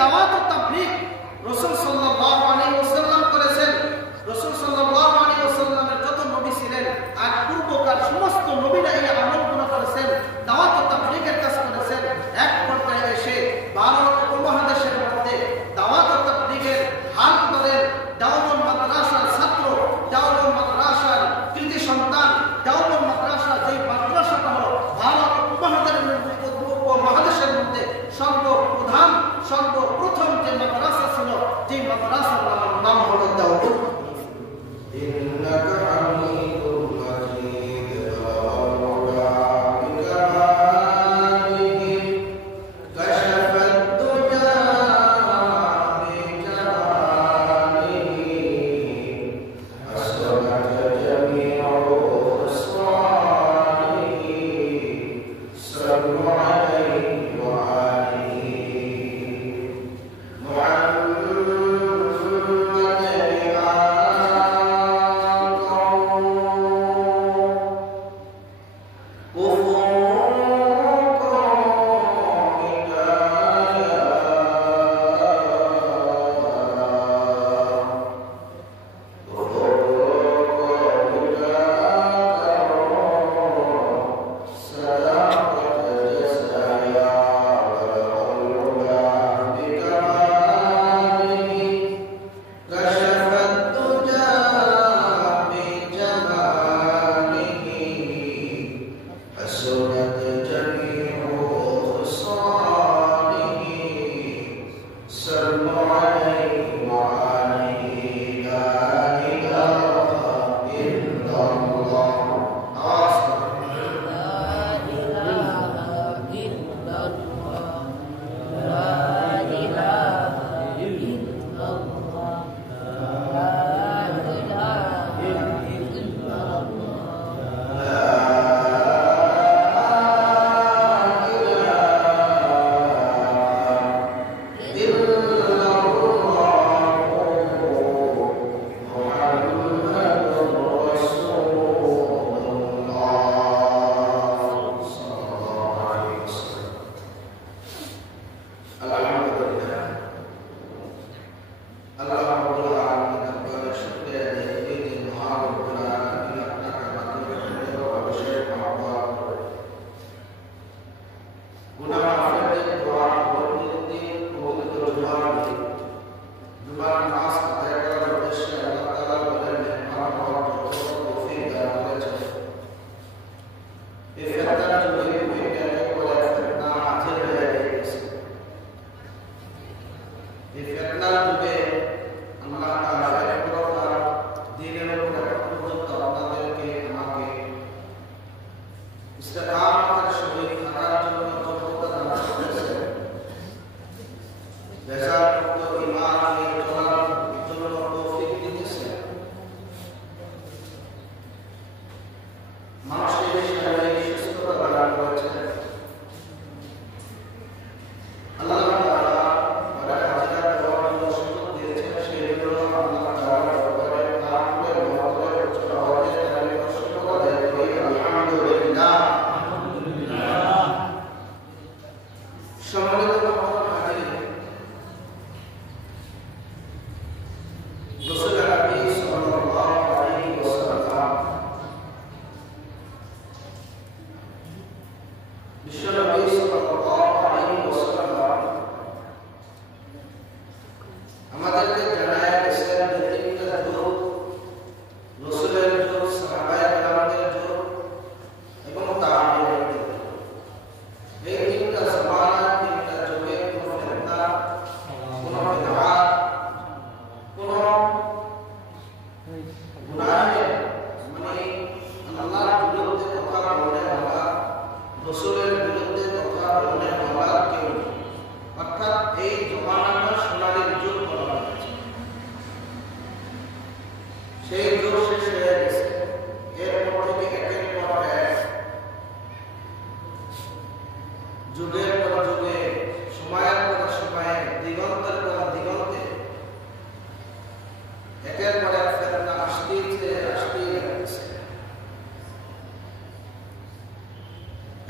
দাওয়াত ও তাবলীগ রাসূল সাল্লাল্লাহু আলাইহি ওয়াসাল্লাম করেছেন। রাসূল সাল্লাল্লাহু আলাইহি ওয়াসাল্লামের যত নবী ছিলেন আর পূর্বকার সমস্ত নবীরা এই আমলগুলো করেছেন, দাওয়াত ও তাবলীগের কাজ করেছেন। এক পর্যায়ে এসে ভারত উপমহাদেশের মধ্যে দাওয়াত ও তাবলীগের হাল ধরেন দেওবন্দ মাদ্রাসার ছাত্র, দেওবন্দ মাদ্রাসার কৃতি সন্তান, দেওবন্দ মাদ্রাসা যে মাদ্রাসাটা হলো ভারত উপমহাদেশের মধ্যে সর্বপ্রথম যে মাদ্রাসা ছিল, যে মাদ্রাসার নাম হলো দেওবন্দ।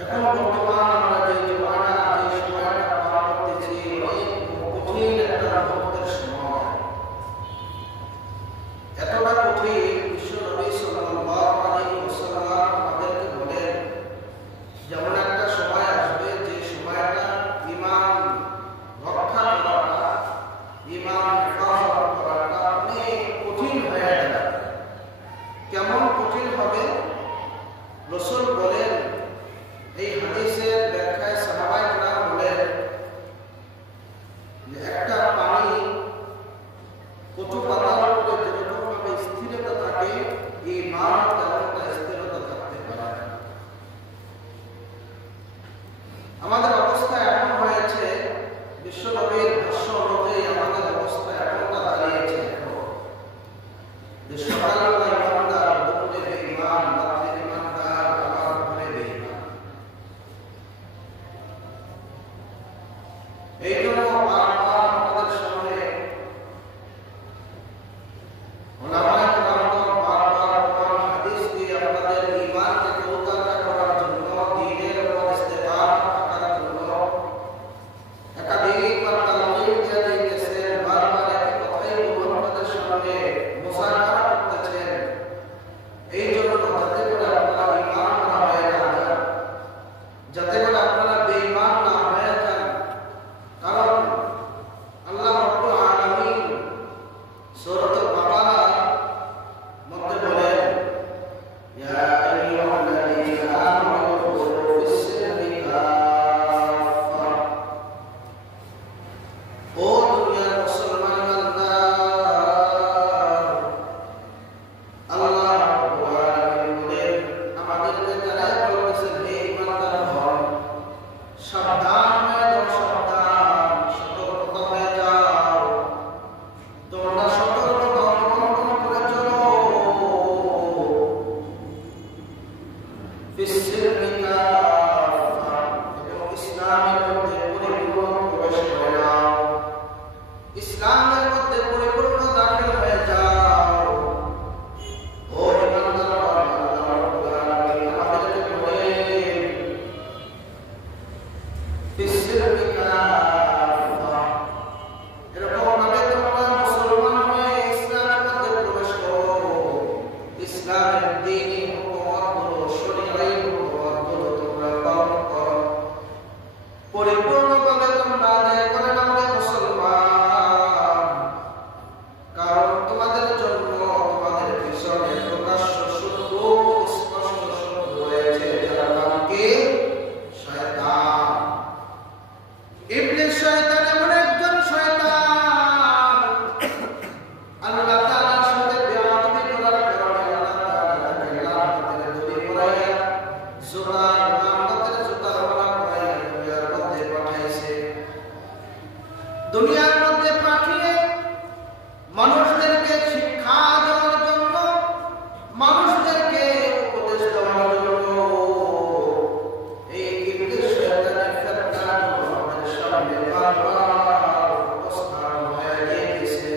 এখন বর্তমান আমরা যে সময়টা পার করতেছি, অনেক কঠিন যে একটা পানি কচু পাতার উপরে যেরকম ভাবে স্থিরতা থাকে, ঈমান তেমনটা স্থিরতা থাকতে পারে না। আমাদের অবস্থা এমন হয়েছে, বিশ্বনবীর ভাষ্য অনুযায়ী আমাদের অবস্থা এমনটা দাঁড়িয়েছে যে সকালবেলা ইমানদার, দুপুরে বেঈমান, রাত্রে ইমানদার, আবার ভোরে বেঈমান। এই জন্য বারবার আমাদের সামনে ওলামায়ে কেরামগণ বারবার কোরআন হাদিস দিয়ে আমাদের ঈমানকে তওতাজা করার জন্য, দ্বীনের উপর ইস্তেকাম থাকার জন্য একাধিকবার তালমিল দিয়ে দিয়েছেন। বারবার একই কথাই আমাদের সামনে মুযাকারা করতেছেন। এই জন্য যাতে করে আপনারা ঈমান না হয়ে যান, যাতে করে আপনারা বেঈমান না হয়ে যান। কারণ আল্লাহ রাব্বুল আলামিন সূরাতুল বাকারার মধ্যে বলেন, ইয়া আইয়ুহাল্লাযীনা আমানু কুলু ফিস-সিলমি কাফা। ও দুনিয়ার মুসলমান ইমানদার, আল্লাহ রাব্বুল আলামিন বলেন, আমাদেরকে জানাই বলতেছেন, হে ইমানদারগণ, সাবধান হয়ে যাও, সাবধান, সতর্ক হয়ে যাও। তোমরা সতর্কতা অবলম্বন করে চলো। ফিস-সিলমি কাফা, এবং ইসলামের মধ্যে পরিপূর্ণ প্রবেশ করে নাও। ইসলামের মধ্যে পরিপূর্ণ দাখিল হয়ে যাও। ও ইমানদারগণ, আল্লাহ রাব্বুল আলামিন আমাদেরকে বলেন, ফিস-সিলমি কাফা, এরকম ভাবে তোমরা মুসলমান হয়ে ইসলামের মধ্যে প্রবেশ করো। ইসলামের দ্বীনি হুকুমতগুলো, শরীয়ী হুকুমতগুলো তোমরা পালন করো। পরিপূর্ণভাবে তোমরা আদায় করে নাও রে মুসলমান। কারণ তোমাদের জন্য, তোমাদের পিছনে প্রকাশ্য শত্রু, স্পষ্ট শত্রু রয়েছে, যার নাম কি? শয়তান। ইবলিস শয়তান এমন একজন শয়তান, আল্লাহ তাআলার সাথে বেয়াদবি করার কারণে আল্লাহ তাআলা তাকে লানতের দড়ি পরাইয়া, লানতের জুতার মালা পরাইয়া দুনিয়ার মধ্যে পাঠাইছে। দুনিয়ার মধ্যে পাঠিয়ে মানুষদেরকে শিক্ষা দেওয়ার জন্য, মানুষদেরকে উপদেশ দেওয়ার জন্য এই ইবলিস শয়তানের ফিতনাগুলো আমাদের সামনে বারবার উপস্থাপন হয়ে গিয়েছে।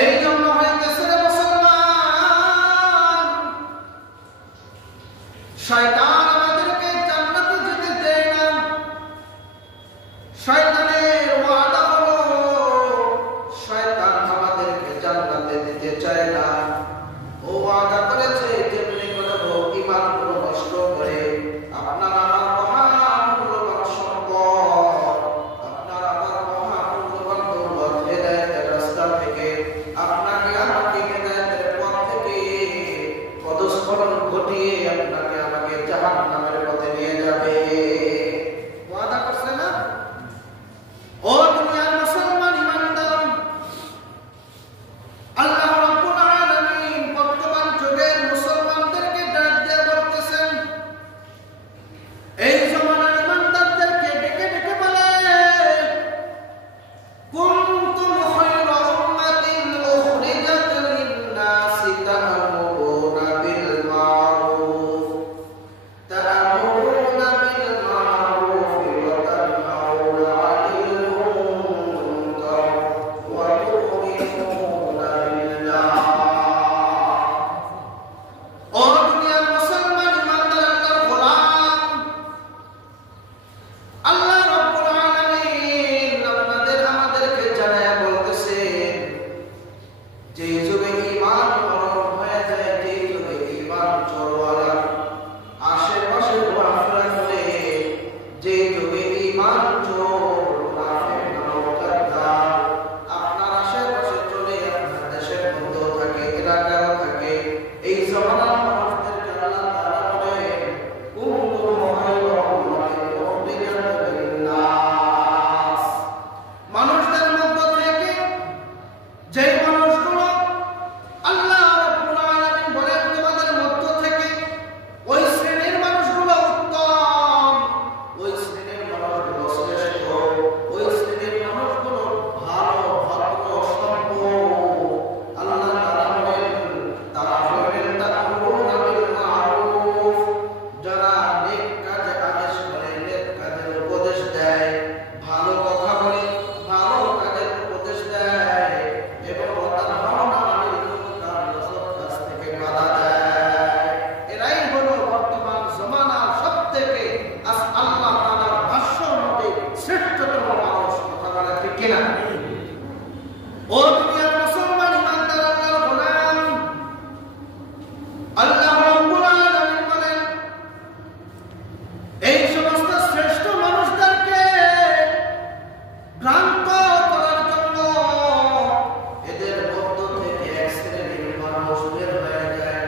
এই জন্য হইতেছে রে মুসলমান, শয়তান আমাদেরকে জান্নাতে যেতে দেয় না। শয়তানের ওয়াদা কিনা? ও দুনিয়ার মুসলমান ইমানদার আল্লাহর গোলাম, আল্লাহ রাব্বুল আলামিন বলেন এই সমস্ত শ্রেষ্ঠ মানুষদেরকে ভ্রান্ত করার জন্য এদের মধ্য থেকে এক শ্রেণীর মানুষ বের হয়ে যায়।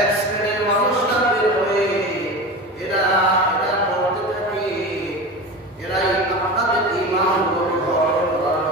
এক শ্রেণীর মানুষরা বের হয়ে এরা বলতে থাকে এরাই আপনাদের ঈমান গ্রহণ করার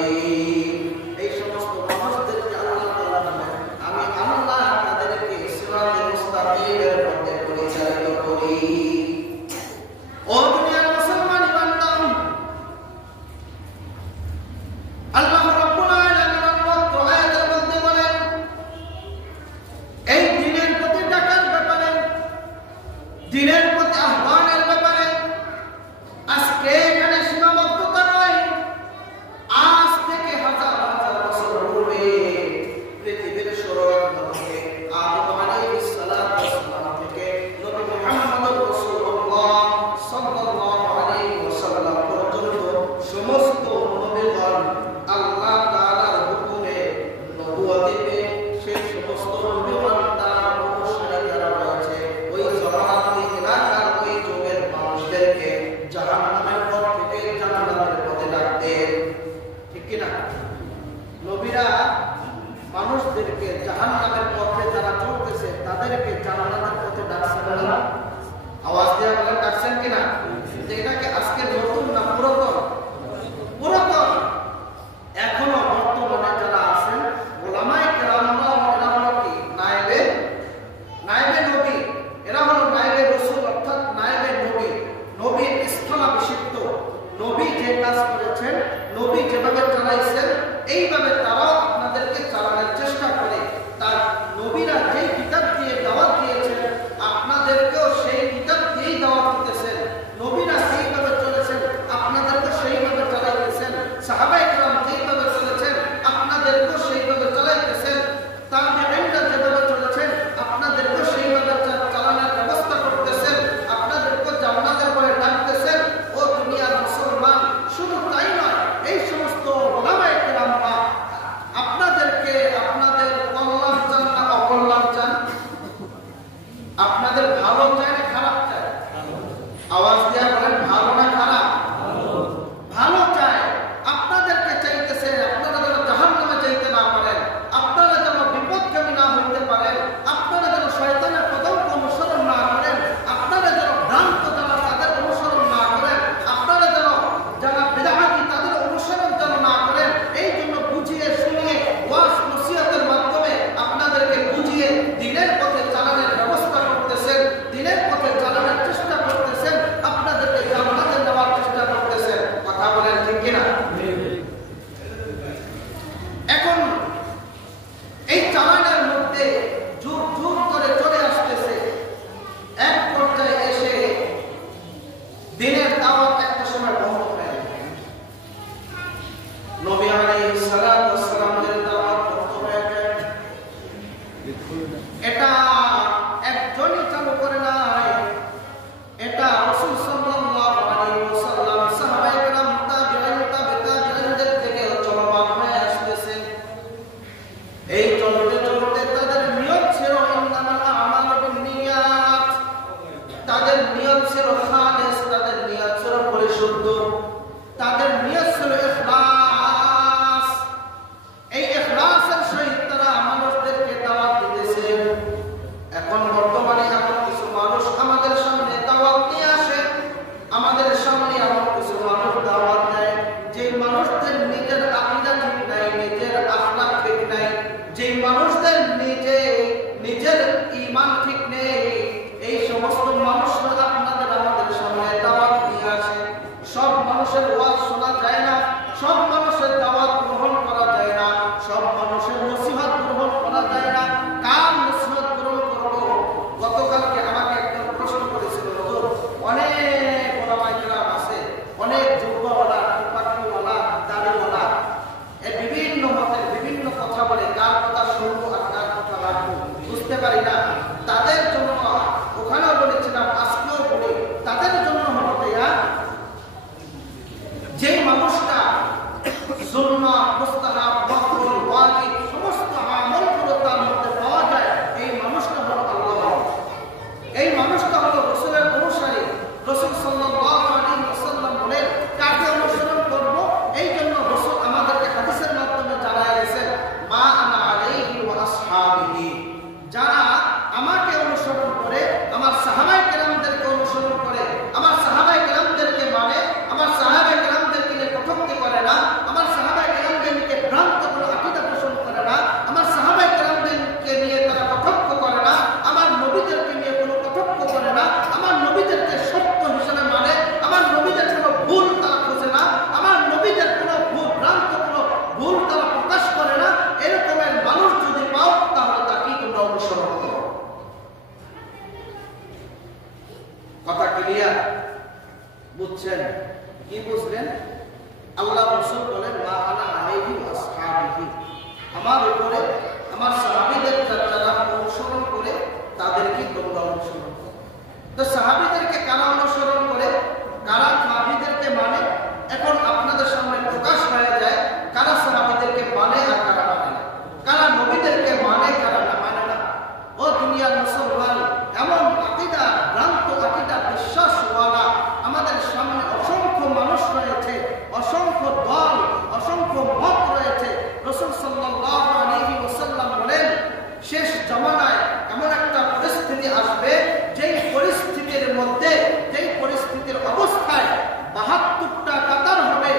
মুস্তাকিম। এই সমস্ত মানুষদেরকে আল্লাহ তাআলা বলেন, আমি আল্লাহ তাদেরকে সিরাতে মুস্তাকিমের পথে পরিচালিত করি। ও দুনিয়ার মুসলমান বান্দা, আল্লাহ রাব্বুল আলামিন আয়াতের মধ্যে বলেন, এই দ্বীনের প্রতি ডাকার ব্যাপারে, দ্বীনের প্রতি আহ্বানের ব্যাপারে আজকে এখানে সীমাবদ্ধতা নয়, আজ থেকে হাজার হাজার বছর পূর্বে পৃথিবীর শুরুর থেকে আদম আলাইহিস সালাতু ওয়াস সালাম থেকে নবী মুহাম্মদ রাসূলুল্লাহ সাল্লাল্লাহু আলাইহি ওয়াসাল্লাম পর্যন্ত সমস্ত নবীগণ আল্লাহ তাআলার হুকুমে নবুয়তিতে সেই সমস্ত নবীগণ তার অনুসারী যারা রয়েছে ওই জমানাত ওই এলাকার ওই যুগের মানুষদেরকে জাহান্নামের পথ থেকে জান্নাতের পথে ডাকতেন। ঠিক কি না? নবীরা মানুষদেরকে জাহান্নামের পথে যারা চলতেছে তাদেরকে জান্নাতের পথে ডাকছেন না? আওয়াজ দিয়ে বলেন ডাকছেন কিনা? এটাকে আজকে নতুন না পুরাতন? পুরাতন। এখনো বর্তমানে যারা আছেন ওলামায়ে কেরামরা, এরা হলো কি নায়েবে নবী, এরা হলো নায়েবে রাসূল, অর্থাৎ নায়েবে নবী। নবীর স্থলাভিষিক্ত, নবী যে কাজ করেছেন, নবী যেভাবে চালাইছেন এইভাবে তারাও আপনাদেরকে চালানোর চেষ্টা করে। তার নবীরা যে কিতাব দিয়ে দাওয়াত দিয়েছেন আপনাদেরকেও সেই কিতাব দিয়েই দাওয়াত দিতেছেন। নবীরা সেইভাবে চলেছেন, আপনাদেরকে সেইভাবে চালাইতেছেন। সাহাবায়ে কেরাম যেইভাবে চলেছেন আপনাদেরকেও সেইভাবে চালাইতেছেন। তাবেঈনরা যেভাবে চলেছেন আপনাদেরকেও সেইভাবে চালানোর ব্যবস্থা করতেছেন, আপনাদেরকেও জান্নাতের পথে ডাকতেছেন। ও দুনিয়ার মুসলমান, শুধু তাই নয়, এই সমস্ত ওলামায়ে কেরামরা আপনাদেরকে আপনাদের কল্যাণ চান না অকল্যাণ চান? আপনাদের ভালো চায় না খারাপ চায়? আওয়াজ দিয়ে বলেন ভালো না খারাপ? ভালো চায়। আপনাদেরকে চাইতেছে আপনারা যেন জাহান্নামে যাইতে না পারেন, আপনারা যেন বিপদগামী না হইতে পারেন, আপনারা যেন শয়তানের পদঙ্ক অনুসরণ না করেন, আপনারা যেন ভ্রান্ত যারা তাদের অনুসরণ না করেন, আপনারা যেন যারা বিদআতি তাদের অনুসরণ যেন না করেন। এই জন্য বুঝিয়ে শুনিয়ে ওয়াজ নসিহতের মাধ্যমে আপনাদেরকে বুঝিয়ে দ্বীনের পথে চালানোর ব্যবস্থা করতেছেন, দ্বীনের পথে চালানোর চেষ্টা করতেছেন, আপনাদেরকে জান্নাতে নেওয়ার চেষ্টা করতেছেন। কথা বলেন ঠিক কিনা? এখন এই চালানোর মধ্যে যুগ যুগ করে চলে আসতেছে, এক পর্যায়ে এসে দ্বীনের দাওয়াত একটা সময় বন্ধ হয়ে যায়। নবী আলাইহিস সালাতু ওয়াস সালামের দাওয়াত বন্ধ হয়ে যায়। এটা একজনই চালু করে নাই, এটা রাসূল সাল্লাল্লাহু আলাইহি ওয়াসাল্লাম, সাহাবায়ে কেরাম, তাবেঈনদের থেকে চলমান হয়ে আসতেছে। এই চলতে চলতে তাদের নিয়ত ছিল ইন্নামাল আমালু বিন্নিয়াত, তাদের নিয়ত ছিল খালিস, তাদের নিয়ত ছিল পরিশুদ্ধ, তাদের নিয়ত ছিল ইখলাস। এই ইখলাসের সহিত তারা মানুষদেরকে দাওয়াত দিতেছে। এখন বর্তমানে এমন কিছু মানুষ আমাদের সামনে দাওয়াত নিয়ে আসে, আমাদের সামনে এমন কিছু মানুষ দাওয়াত দেয় যে মানুষদের নিজের আকীদা ঠিক নাই, নিজের আখলাক ঠিক নাই, যে মানুষদের নিজের ঈমান ঠিক নেই, এই সমস্ত মানুষরা আপনাদের আমাদের সামনে দাওয়াত নিয়ে আসে। সব মানুষের ওয়াজ শোনা যায় না, সব মানুষের দাওয়াত গ্রহণ করা যায় না, সব মানুষের নসিহত গ্রহণ করা যায় না। কার নসিহত গ্রহণ করব? গতকালকে আমাকে একজন প্রশ্ন করেছিল, হুজুর অনেক ওলামায়ে কেরাম আছে, অনেক যুবওয়ালা, পাখিওয়ালা, দাড়িওয়ালা, বিভিন্ন মতের বিভিন্ন কথা বলে, কার কথা শুনবো আর কার কথা রাখবো বুঝতে পারি না। তাদের জন্য ওখানেও বলেছিলাম, আজকেও বলি, তাদের জন্য হলো যে মানুষটা সুন্নাহ, মুস্তাহাব, নফল, ওয়াজিব সমস্ত আমলগুলো তার মধ্যে পাওয়া যায়, এই মানুষটা হলো আল্লাহ। এই মানুষটা হলো রাসূলের অনুসারী। রাসূল সাল্লাল্লাহু আলাইহি ওয়াসাল্লাম বলেন, কাকে অনুসরণ করব? এই জন্য রাসূল আমাদেরকে হাদিসের মাধ্যমে জানায় গেছেন, মা আনা আলাইহি ওয়া আসহাবিহি, যারা আমাকে অনুসরণ করে, আমার সাহাবায়ে কেরামদেরকে অনুসরণ করে, আমার সাহাবায়ে কেরামদেরকে মানে, আমার সাহাবায়ে কেরামদেরকে নিয়ে কথোপকথন রাসূল বলেন মা আনা আলাইহি ওয়া আসহাবিহি, আমার উপরে আমার সাহাবীদের যারা অনুসরণ করে তাদেরকে তোমরা অনুসরণ করো। তো সাহাবীদেরকে কারা অনুসরণ করে, কারা সাহাবীদেরকে মানে, এখন আপনাদের সামনে প্রকাশ হয়ে যায় কারা সাহাবীদেরকে মানে আর কারা মানে না, কারা নবীদেরকে মানে কারা না মানে না। ও দুনিয়ার মুসলমান, এমন আকীদা, ভ্রান্ত আকীদা বিশ্বাসওয়ালা আমাদের সামনে অসংখ্য মানুষ রয়েছে, অসংখ্য দল, অসংখ্য মত রয়েছে। রাসূল সাল্লাল্লাহু আলাইহি ওয়াসাল্লাম বলেন শেষ জামানায় এমন একটা পরিস্থিতি আসবে, যেই পরিস্থিতির মধ্যে, যেই পরিস্থিতির অবস্থায় ৭২টা কাতার হবে,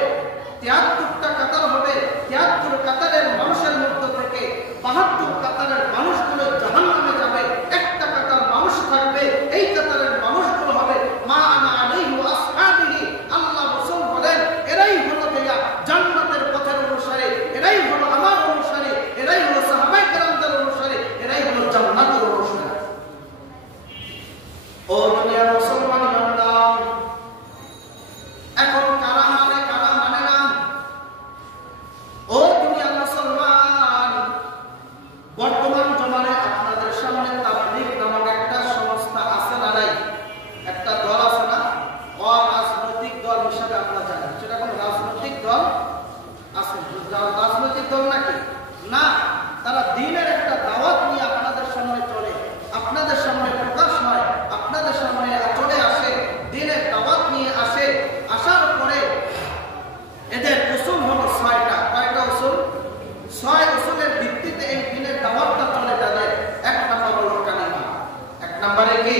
৭৩টা কাতার হবে। ৭৩ কাতারের মানুষের মধ্য থেকে ৭২ কাতারের মানুষগুলো জাহান্নামে যাবে, একটা কাতার মানুষ থাকবে, এই কাতারের মানুষগুলো হবে মা আনা আলাইহি ওয়া আসহাবিহি। আল্লাহ রাসূল বলেন এরাই হলো দিয়া জান্নাতের পথের অনুসারী, এরাই হলো আমার অনুসারী, এরাই হলো সাহাবায়ে কেরামদের অনুসারী, এরাই হলো জান্নাতের অনুসারী। ও দুনিয়ার মুসলমান বান্দা, এখন কারা মানে কারা মানে না? ও দুনিয়ার মুসলমান, বর্তমান জমানায় আপনাদের সামনে তাবলীগ নামক একটা সংস্থা আছে না নাই? একটা দল আছে না? অরাজনৈতিক দল হিসাবে আপনারা জানেন, সেটা কোন রাজনৈতিক দল আছে? রাজনৈতিক দল নাকি? না, তারা দ্বীনের একটা দাওয়াত নিয়ে আপনাদের সামনে চলে, আপনাদের সামনে প্রকাশ হয়, আপনাদের সামনে চলে আসে, দ্বীনের দাওয়াত নিয়ে আসে। আসার পরে এদের উসুল হলো ৬টা। কয়টা উসুল? ৬ উসুলের ভিত্তিতে এই দ্বীনের দাওয়াতটা চলে যাবে। ১ নম্বর হলো কালিমা। ১ নম্বরে কি?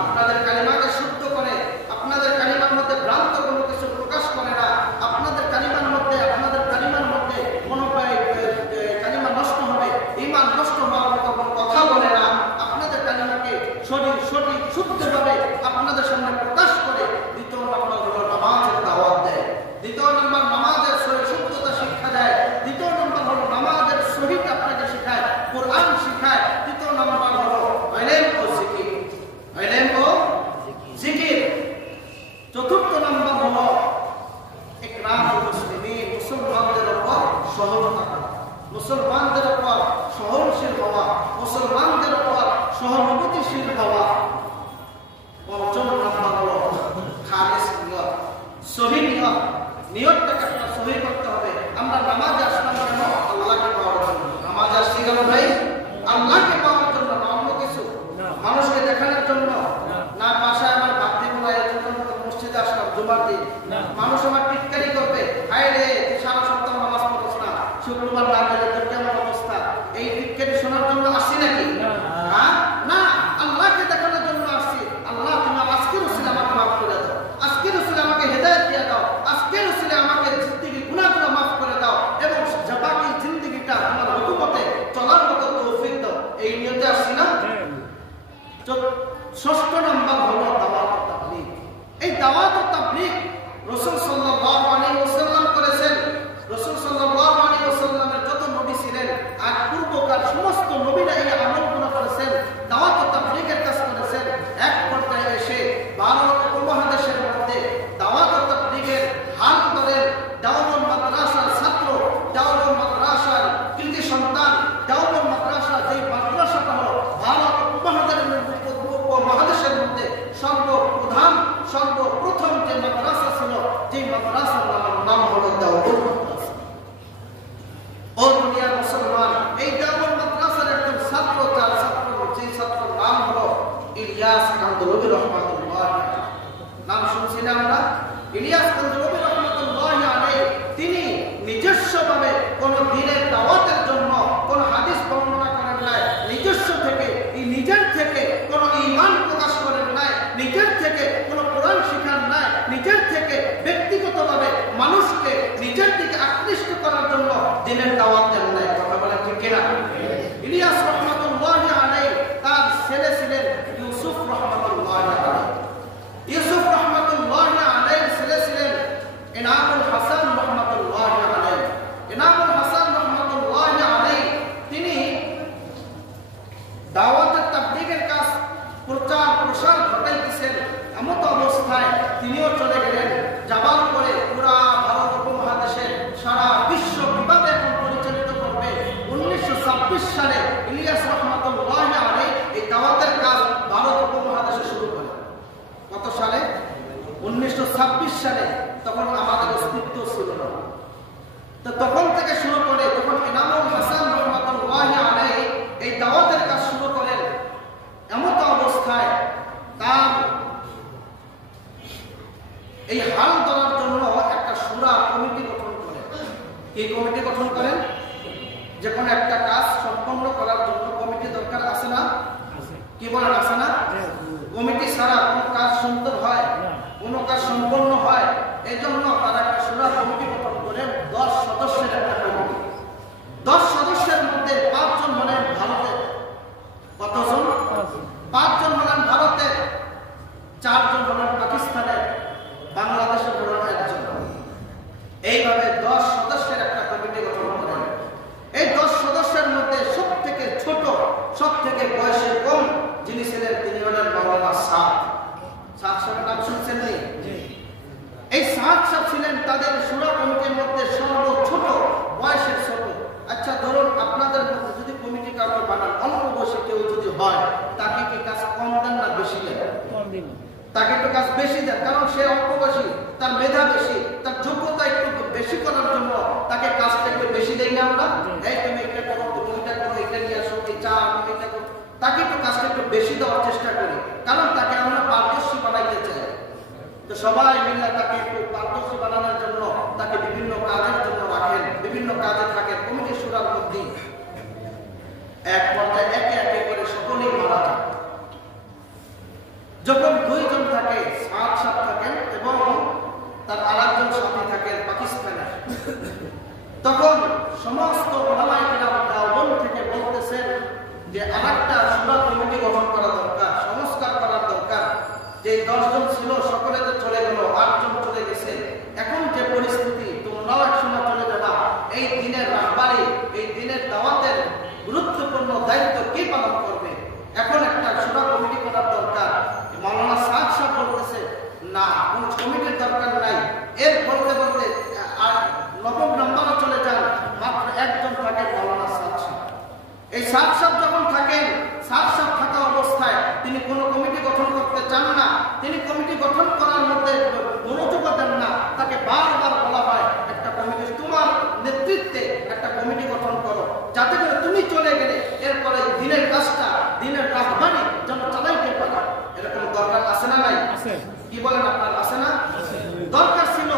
আপনাদের কালিমাকে শুদ্ধ করে, আপনাদের কালিমার মধ্যে ভ্রান্ত কোনো কিছু প্রকাশ করে না, আপনাদের কালিমার মধ্যে কোনো কালিমা নষ্ট হবে, ঈমান নষ্ট হওয়ার মতো কোনো কথা বলে না, আপনাদের কালিমাকে সঠিক শুদ্ধভাবে আপনাদের সামনে প্রকাশ করে। ২য় নম্বর হলো নামাজের দাওয়াত দেয়। ২য় নম্বর নামাজের শুদ্ধতা শিক্ষা দেয়। ২য় নম্বর হলো নামাজের সহিত আপনাকে শেখায়, কোরআন শেখায়। ৩য় নম্বর হলো ইলম ও জিকির, ইলম ও জিকির। ৪র্থ নম্বর হলো ইকরামুল মুসলিমিন, মুসলমানদের উপর সহযোগিতা করা, মুসলমানদের উপর সহনশীল হওয়া, মুসলমানদের উপর সহানুভূতিশীল হওয়া। ৫ম নম্বর হলো খালিস নিয়ত, সহি নিয়ত। নিয়তটাকে আপনার সহি করতে হবে। আমরা নামাজে আসলাম কেন? আল্লাহকে পাওয়ার জন্য। নামাজে আসছি কেন ভাই? আল্লাহকে পাওয়ার জন্য, না অন্য কিছু, মানুষকে দেখানোর জন্য না। বাসায় আমার বাড়তি মসজিদে আসলাম জুমার দিন, মানুষ আমার টিটকারি করবে, হায় রে সারা সপ্তাহ নামাজ পড়ছ না, শুক্রবার না গেলে তোর কেমন অবস্থা। এই টিটকারি শোনার জন্য আসছি নাকি? না, আল্লাহকে দেখানোর জন্য আসছি। আল্লাহ তুমি আজকের উসিলে আমাকে মাফ করে দাও, আজকের উসিলে আমাকে হেদায়েত দিয়ে দাও, আজকের উসিলে আমাকে সালে, তখন আমাদের অস্তিত্ব ছিল না। তো তখন থেকে শুরু করে তখন ইনামুল হাসান রহমাতুল্লাহি আলাইহি এই দাওয়াতের কাজ শুরু করেন। এমন অবস্থায় তার এই হাল ধরার জন্য একটা শূরা কমিটি গঠন করেন। এই কমিটি গঠন করেন, যে কোনো একটা কাজ সম্পন্ন করার জন্য কমিটি দরকার আছে না? কি বলেন, আছে না? কমিটি ছাড়া কোনো কাজ সুন্দর হয়, কোনো কাজ সম্পন্ন হয়। এই জন্য তারা একটা শূরা কমিটি গঠন করেন, 10 সদস্যের একটা কমিটি। 10 সদস্যের মধ্যে 5 জন হলেন ভারতের। কতজন? 5 জন হলেন ভারতের, 4 জন হলেন পাকিস্তানের, বাংলাদেশের হলেন 1 জন। এইভাবে 10 সদস্যের একটা কমিটি গঠন করেন। এই 10 সদস্যের মধ্যে সব থেকে ছোট, সব থেকে বয়সে কম যিনি ছিলেন তিনি হলেন মাওলানা সাদ। সাদ সাহেবের নাম শুনছেন নি? এই সাদ সাহেব ছিলেন তাদের শূরা কমিটির মধ্যে সর্বছোট, বয়সের ছোট। আচ্ছা ধরুন আপনাদের মধ্যে যদি কমিটি কারো বানান, অল্প বয়সে কেউ যদি হয়, তাকে কি কাজ কম দেন না বেশি দেন? তাকে একটু কাজ বেশি দেন, কারণ সে অল্প বয়সী, তার মেধা বেশি, তার যোগ্যতা একটু বেশি করার জন্য তাকে কাজটা একটু বেশি দেই না আমরা? এই তুমি এটা করো, তুমি এটা করো, এটা নিয়ে আসো, এই চা আমি এটা করো, তাকে একটু কাজটা একটু বেশি দেওয়ার চেষ্টা করি, কারণ তাকে আমরা পারদর্শী বানাইতে চাই। তো সবাই মিলে তাকে একটু পারদর্শী বানানোর জন্য তাকে বিভিন্ন কাজের জন্য রাখেন, বিভিন্ন কাজে থাকেন কমিটি শূরার মধ্যে। এক পর্যায়ে একে একে করে সকলেই মারা যায়। যখন 2 জন থাকে, সাদ সাহেব থাকেন এবং তার আরেকজন সাথী থাকেন পাকিস্তানের, তখন সমস্ত ওলামায়ে কেরাম দেওবন্দ থেকে বলতেছেন যে আরেকটা শূরা কমিটি গঠন করা দরকার, সংস্কার করার দরকার। যে 10 জন ছিল সকলে তো চলে গেল, 8 জন চলে গেছে। এখন যে পরিস্থিতি, তোমরাও একসময় চলে যাবা, এই দিনের রাহবারি, এই দিনের দাওয়াতের গুরুত্বপূর্ণ দায়িত্ব কে পালন করবে? এখন একটা শূরা কমিটি করার দরকার। মাওলানা সাদ সাহেব বলতেছে না, কোন কমিটির দরকার নাই। এর বলতে বলতে আর 9 নম্বরে চলে যান, মাত্র 1 জন থাকে মাওলানা সাদ সাহেব। এই সাদ সাহেব যখন থাকেন, সাদ সাহেব থাকা অবস্থায় তিনি কোনো কমিটি গঠন করতে চান না। তিনি কমিটি গঠন করার মধ্যে মনোযোগ দেন না। তাকে বারবার বলা হয় একটা কমিটি, তোমার নেতৃত্বে একটা কমিটি গঠন করো, যাতে করে তুমি চলে গেলে এরপরে দিনের কাজটা, দিনের রাহবারি যেন চালাইতে পারো। এরকম দরকার আছে না নাই? কি বলেন আপনার, আছে না? দরকার ছিল।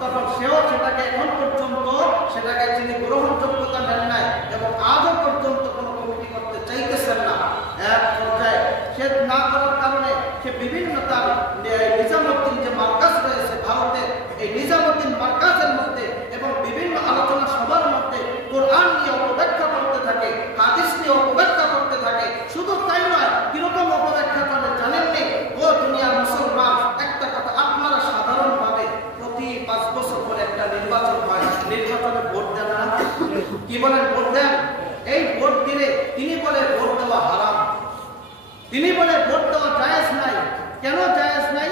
তখন সেও সেটাকে এখন পর্যন্ত সেটাকে তিনি গ্রহণযোগ্যতা নেন নাই এবং আজও পর্যন্ত কোনো কমিটি করতে চাইতেছেন না। এক পর্যায়ে সে না করার কারণে সে বিভিন্ন তার নিজামুদ্দিন যে মার্কাজ রয়েছে ভারতের, এই নিজামুদ্দিন মার্কাজের মধ্যে এবং বিভিন্ন আলোচনা সভার মধ্যে কোরআন নিয়ে অপব্যাখ্যা করতে থাকে, হাদিস নিয়ে অপব্যাখ্যা করতে থাকে। শুধু তাই নয়, কিরকম অপব্যাখ্যা করে জানেননি? ও দুনিয়ার মুসলমান, একটা কথা আপনারা সাধারণভাবে প্রতি 5 বছর পরে একটা নির্বাচন হয়, নির্বাচনে ভোট দেন না? কি বলেন, ভোট দেন? এই ভোট দিলে তিনি বলে ভোট দেওয়া হারাম, তিনি বলে ভোট দেওয়া জায়েজ নাই। কেন জায়েজ নাই?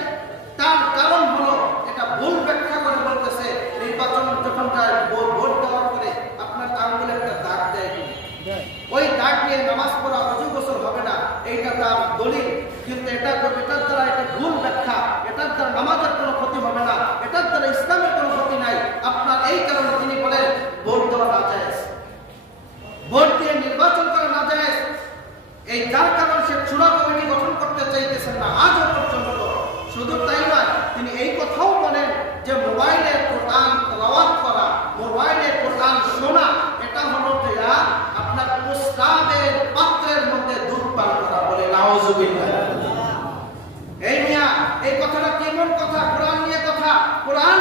তার কারণ হলো এটা ভুল ব্যাখ্যা করে বলতেছে নির্বাচন যখন যায় ভোট দেওয়ার পরে আপনার আঙ্গুলে একটা দাগ দেয়, ওই দাগ নিয়ে নামাজ পড়া অজু গোসল হবে না, এইটা তার দলিল। কিন্তু এটার দ্বারা এটা ভুল ব্যাখ্যা, এটার দ্বারা নামাজের কোনো ক্ষতি হবে না, এটার দ্বারা ইসলামের কোনো ক্ষতি নাই। আপনার এই কারণে তিনি বলেন ভোট দেওয়া না জায়েজ, ভোট দিয়ে নির্বাচন করা না জায়েজ। এই যার কারণ সে শূরা কমিটি গঠন করতে চাইতেছেন না আজও পর্যন্ত। শুধু তাই নয়, তিনি এই কথাও বলেন যে মোবাইলে কোরআন তেলাওয়াত করা, মোবাইলে কোরআন শোনা, এটা হলো যে আপনার প্রস্রাবের পাত্রের মধ্যে দুধ পান করা। বলে নাউজুবিল্লাহ। এই মিয়া, এই কথাটা কেমন কথা? কোরআন নিয়ে কথা। কোরআন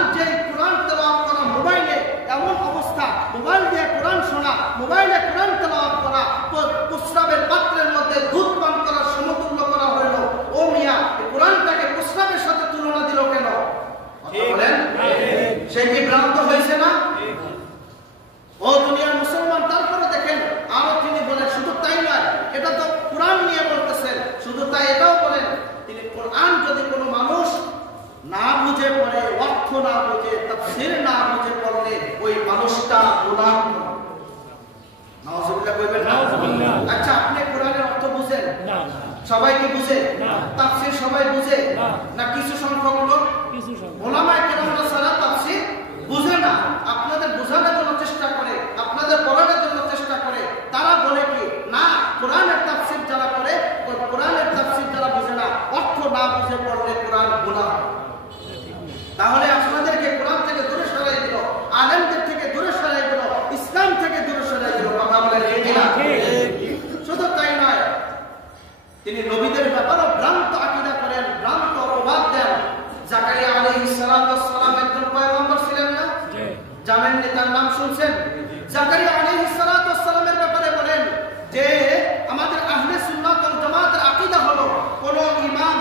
তেলাওয়াত করা মোবাইলে, এমন অবস্থা মোবাইল দিয়ে কোরআন শোনা, মোবাইলে কোরআন তেলাওয়াত করা, প্রস্রাবের পাত্রের মধ্যে দুধ পান করার সমতুল্য করা হইল। ও মিয়া, কোরআনটাকে প্রস্রাবের সাথে তুলনা দিল কেন? বলেন, সে কি ভ্রান্ত হয়েছে না? ও দুনিয়ার মুসলমান, তারপরে দেখেন আরো তিনি বলেন শুধু তাই নয়, এটা তো কোরআন নিয়ে বলতেছেন, শুধু তাই এটাও বলেন তিনি কোরআন যদি কোনো মানুষ না বুঝে পড়ে, অর্থ না বুঝে, তাফসীর না বুঝে পড়লে ওই মানুষটা গুনাহ। নাউজুবিল্লাহ কইবেন না? আচ্ছা, জাকারিয়ার নাম শুনছেন? জাকারিয়া আলাইহিস সালাতু ওয়াস সালামের ব্যাপারে বলেন যে আমাদের আহলে সুন্নাত ওয়াল জামাতের আকীদা হলো কোন ইমাম,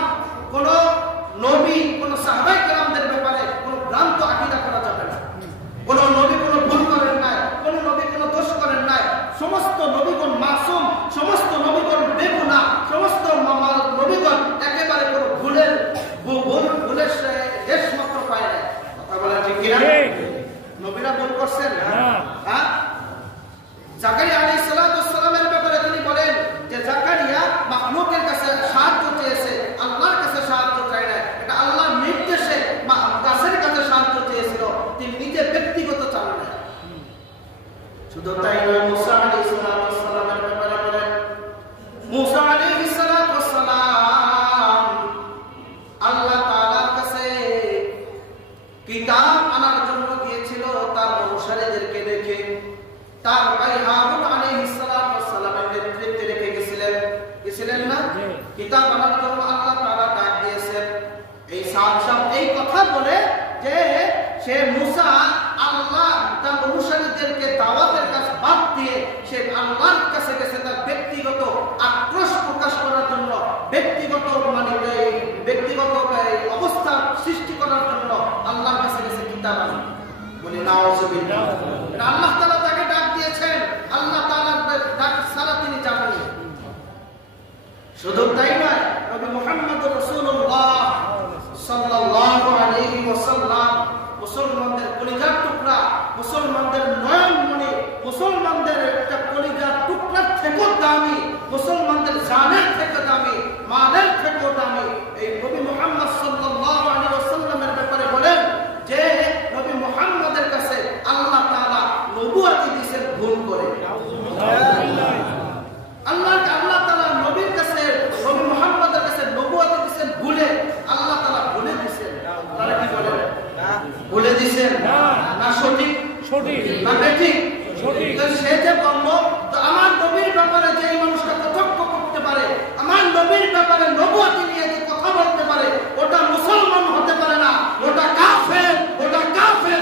কোন নবী, কোন সাহাবায়ে কেরামদের ব্যাপারে কোন ভ্রান্ত আকীদা করা যাবে না। কোন নবী কোন ভুল করেন নাই, কোন নবী কোন দোষ করেন নাই। সমস্ত নবীগণ মাসুম, সমস্ত নবীগণ বেগুনাহ, সমস্ত নবীগণ একেবারে কোন ভুলের দেশ মাত্র পায় না। কথা বলেন ঠিক কিনা? নবীরা ভুল করছেন? হ্যাঁ। জাকারিয়া আলাইহিস সালাতু ওয়াস সালামের ব্যাপারে তিনি বলেন যে জাকারিয়া মাখলুকের কাছে সাহায্য চেয়েছে, আল্লাহর কাছে সাহায্য চায় না। এটা আল্লাহর নির্দেশে গাছের কাছে সাহায্য চেয়েছিল, তিনি নিজে ব্যক্তিগত চান না। শুধু তাই নয়, মুসা আলাইহিস সালাতু ওয়াস সালামের ব্যাপারে বলেন মুসা আলাইহিস সালাতু ওয়াস সালাম আল্লাহ তাআলার কাছে কিতাব আনার জন্য গিয়েছিল তার অনুসারীদেরকে রেখে। তার ভাই হারুন আলাইহিস সালাতু ওয়াস সালামের নেতৃত্বে রেখে গেছিলেন না? কিতাব আনার জন্য আল্লাহ তাআলা ডাক দিয়েছেন। এই সাহাব এই কথা বলে যে সে মুসা আল্লাহ তার অনুসারীদেরকে দাওয়াতের কাজ বাদ দিয়ে সে আল্লাহর কাছে গেছে তার ব্যক্তিগত আক্রোশ প্রকাশ করার জন্য, ব্যক্তিগত অবস্থা সৃষ্টি করার জন্য আল্লাহর কাছে গেছে কিতাব আনতে। বলি নাউজুবিল্লাহ। আল্লাহ তাআলা তাকে ডাক দিয়েছেন, আল্লাহ তাআলার ডাক ছাড়া তিনি যাবেন না। শুধু তাই নয়, নবী মুহাম্মদুর রাসূলুল্লাহ সাল্লাল্লাহু আলাইহি ওয়াসাল্লাম মুসলমানদের কলিজার টুকরা, মুসলমানদের নয়নমণি, মুসলমানদের একটা কলিজার টুকরার থেকেও দামি, মুসলমানদের জানের থেকে দামি, মালের থেকেও দামি এই নবী মুহাম্মদ সাল্লাল্লাহু আলাইহি ওয়াসাল্লামের ব্যাপারে বলেন যে নবী মুহাম্মদের কাছে আল্লাহ তাআলা নবুয়ত দিয়েছেন ভুল করে। আল্লাহ তাআলা নবীর কাছে, নবী মুহাম্মদের কাছে নবুয়ত দিয়েছেন ভুলে। আল্লাহ তাআলা ভুলে দিয়েছেন। তারা কি বলেন? ভুলে দিয়েছেন না সঠিক? না ঠিক? সে যে বলল আমার নবীর ব্যাপারে যে মানুষটা কটাক্ষ করতে পারে, আমার নবীর ব্যাপারে নবুয়ত নিয়ে যে কথা বলতে পারে, ওটা মুসলমান হতে পারে না, ওটা কাফের।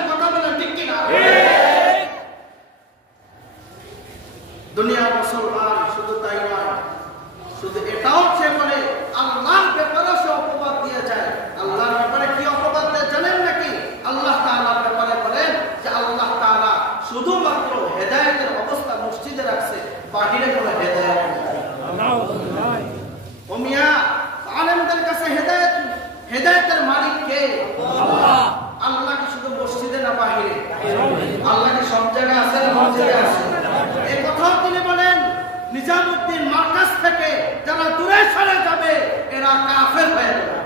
কথা বলে ঠিক কিনা? দুনিয়ার মুসলমান শুধু তাই নয়, শুধু এটাও সে বলে আল্লাহর ব্যাপারে সে অপবাদ দিয়ে যায়। আল্লাহর ব্যাপারে কি অপবাদ দেয় জানেন নাকি? আল্লাহ তাআলার ব্যাপারে বলেন যে আল্লাহ তাআলা শুধুমাত্র হেদায়েতের অবস্থা মসজিদে রাখছে, বাহিরে কোনো হেদায়েত নাই। ও মিয়া, আলেমদের কাছে হেদায়েতের মালিক কে? আল্লাহ। আল্লাহ কি শুধু মসজিদে না বাহিরে? আল্লাহ কি সব জায়গায় আছে না মসজিদে আছে? এই কথাও তিনি বলেন নিজামউদ্দিন মার্কাজ থেকে যারা দূরে সরে যাবে এরা কাফের হয়ে যাবে।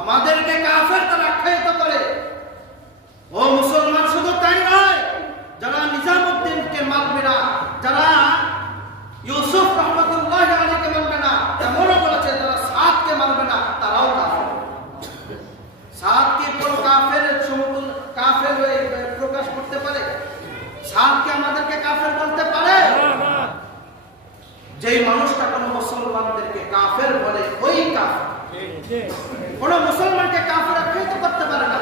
আমাদেরকে কাফের তারা আখ্যায়িত করে। ও মুসলমান, শুধু তাই নয়, যারা নিজামউদ্দিনকে মানবে না, যারা ইউসুফ রহমতুল্লাহি আলাইহিকে মানবে না, এমনও বলেছে যারা সাদকে মানবে না তারাও কাফের। সাদ কি কোন কাফের হয়ে প্রকাশ করতে পারে? সাদ কি আমাদেরকে কাফের বলতে পারে? যেই মানুষটা কোন মুসলমানদেরকে কাফের বলে ওই কাফের, কোন মুসলমানকে কাফের আখ্যায়িত করতে পারে না।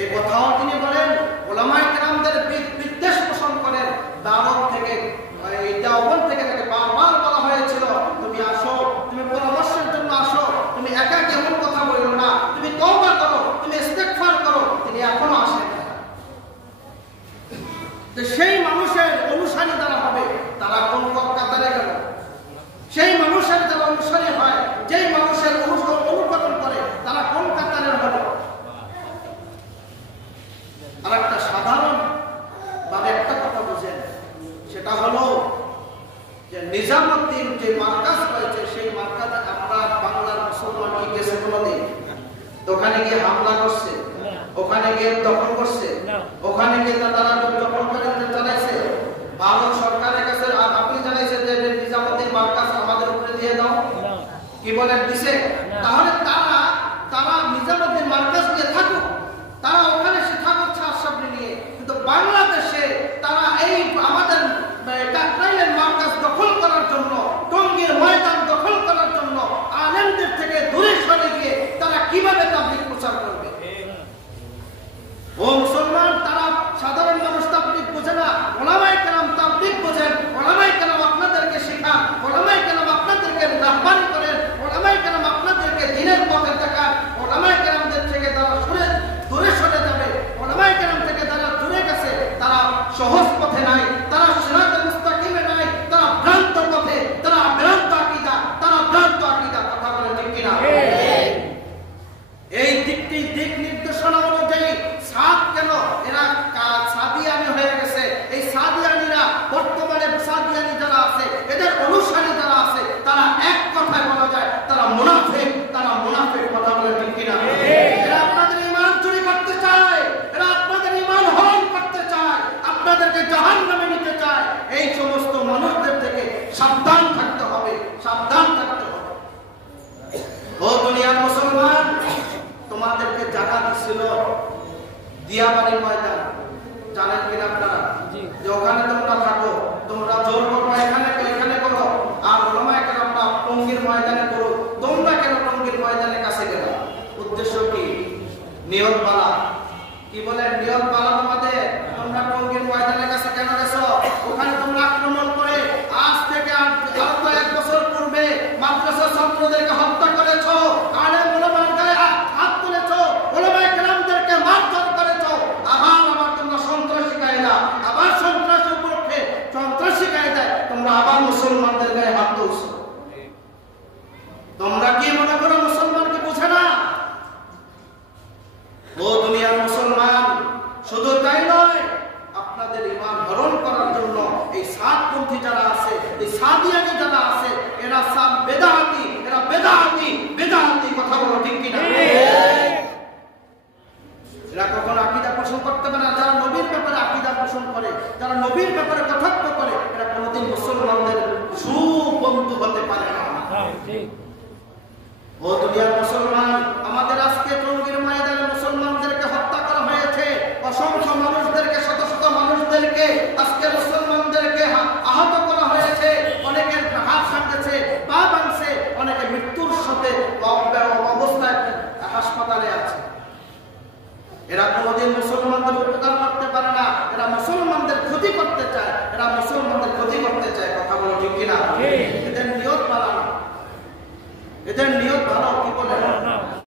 এই কথাও তিনি বলেন। উলামায়ে কেরামদের বিদ্বেষ পোষণ করেন। দাওয়াত থেকে, এই দেওবন্দ থেকে তাকে বারবার বলা হয়েছিল তুমি আসো, তুমি পরামর্শের জন্য আসো, তুমি একা কেমন কথা বলো না, তুমি তওবা করো, তুমি ইস্তেগফার করো। তিনি এখনো আসেন না। সেই মানুষের অনুসারী যারা হবে তারা কোন কাতারে গেল? সেই মানুষের যারা অনুসারী হয়, যেই মানুষের অনুকরণ করে তারা কোন কাতারের হলো? আর একটা সাধারণ ভাবে একটা কথা বুঝেন, সেটা হলো যে নিজামউদ্দিন যে মার্কাজ রয়েছে সেই মার্কাজে আমরা বাংলার মুসলমান কি গেছে কোনোদিন? ওখানে গিয়ে হামলা করছে, ওখানে গিয়ে দখল করছে, ওখানে গিয়ে তারা দখলকারীদের চালাইছে। ভারত সরকারের কাছে আপনি জানাইছেন যে নিজামউদ্দিন মার্কাজ আমাদের উপরে দিয়ে দাও, কি বলেন দিছে? তাহলে তারা নিজামউদ্দিন মার্কাজ নিয়ে থাকুক, তারা ওখানে সে থাকুক ছাড় নিয়ে, কিন্তু বাংলাদেশে তারা এই আমাদের টাকরাইলের মার্কাজ দখল করার জন্য, টঙ্গীর ময়দান দখল করার জন্য আলেমদের থেকে দূরে সরে গিয়ে তারা কিভাবে তাবলীগ প্রচার করবে? ও মুসলমান দিয়াবাড়ির ময়দান জানেন কিনা আপনারা? যে ওখানে তোমরা থাকো, তোমরা জোর করো এখানে করো, আর ওলামায়ে কেরামরা টঙ্গীর ময়দানে করো। তোমরা কেন টঙ্গীর ময়দানের কাছে গেলা? উদ্দেশ্য কি? নিয়ত বালা। কি বলে? নিয়ত বালা তোমাদের। তোমরা টঙ্গীর ময়দানের কাছে কেন গেছো? ওখানে তোমরা আক্রমণ করে আজ থেকে আরো 1 বছর পূর্বে মাদ্রাসা ছাত্রদেরকে হত্যা করেছো, আলেম ওলামার গায়ে হাত তুলেছো, ওলামায়ে কেরামদেরকে মারধর করেছো। আবার তোমরা সন্ত্রাসী কায়দা, আবার সন্ত্রাসের উপরে সন্ত্রাসী কায়দায় তোমরা আবার মুসলমানদের গায়ে হাত তুলছো। তোমরা কি মনে করো মুসলমানকে বুঝে না? ও দুনিয়ার মুসলমান, শুধু তাই নয়, আপনাদের ঈমান হরণ করার জন্য এই সাতপন্থী যারা আছে, এই সাদিয়ানি যারা আছে, এরা সব বেদাতি, এরা বেদাতি কথা বলো ঠিক কিনা? এরা কখনো আকীদা পোষণ করতে পারে না। যারা নবীর ব্যাপারে আকীদা পোষণ করে, যারা নবীর ব্যাপারে কটাক্ষ করে, এরা কোনোদিন মুসলমানদের সুবন্ধু হতে পারে না। ও দুনিয়ার